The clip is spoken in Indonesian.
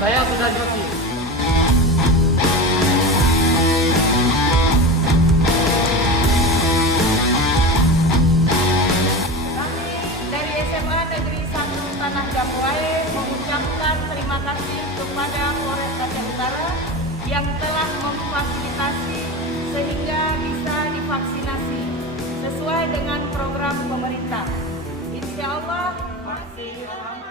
Saya sudah Josi. Kami dari SMA Negeri 1 Tanah Jambuae mengucapkan terima kasih kepada Polres Aceh Utara yang telah memfasilitasi sehingga bisa divaksinasi sesuai dengan program pemerintah. Insya Allah masih aman.